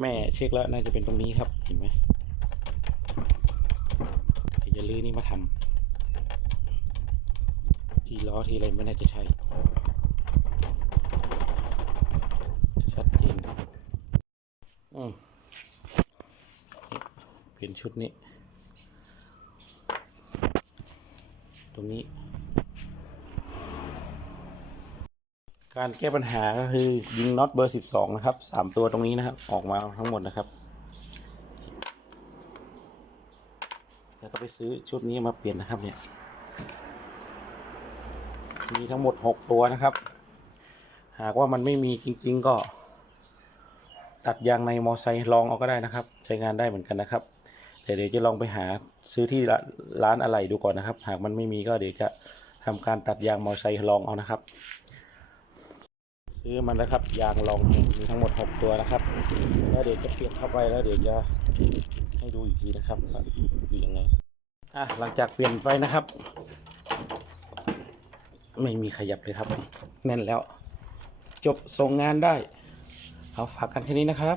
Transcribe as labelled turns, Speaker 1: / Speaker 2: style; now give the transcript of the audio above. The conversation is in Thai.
Speaker 1: แม่เช็คแล้วน่าจะเป็นตรงนี้ครับเห็นไหมอ้จะลื้อนี่มาทำที่ล้อที่อะไรไม่น่าจะใช่ชัดเจนอืมเปลี่ยนชุดนี้ ตรงนี้ การแก้ปัญหาก็คือยิงน็อตเบอร์ 12 นะครับ 3 ตัวตรงนี้นะครับ ออกมาทั้งหมดนะครับ แล้วก็ไปซื้อชุดนี้มาเปลี่ยนนะครับเนี่ย มีทั้งหมด 6 ตัวนะครับ หากว่ามันไม่มีจริง ๆ ก็ ตัดยางในมอไซค์ลองเอาก็ได้นะครับ ใช้งานได้เหมือนกันนะครับแต่เดี๋ยวจะลองไปหาซื้อที่ร้านร้านอะไหล่ดูก่อนนะครับ หากมันไม่มีก็เดี๋ยวจะทำการตัดยางมอไซค์ลองเอานะครับ ซื้อมันแล้วครับ ยางลองมีทั้งหมด 6 ตัวนะครับ แล้วเดี๋ยวจะเปลี่ยนเข้าไปแล้วเดี๋ยวจะให้ดูอีกทีนะครับว่าอยู่ยังไงอะหลังจากเปลี่ยนไปนะครับ ไม่มีขยับเลยครับ แน่นแล้ว จบส่งงานได้ เอาฝากกันแค่นี้นะครับ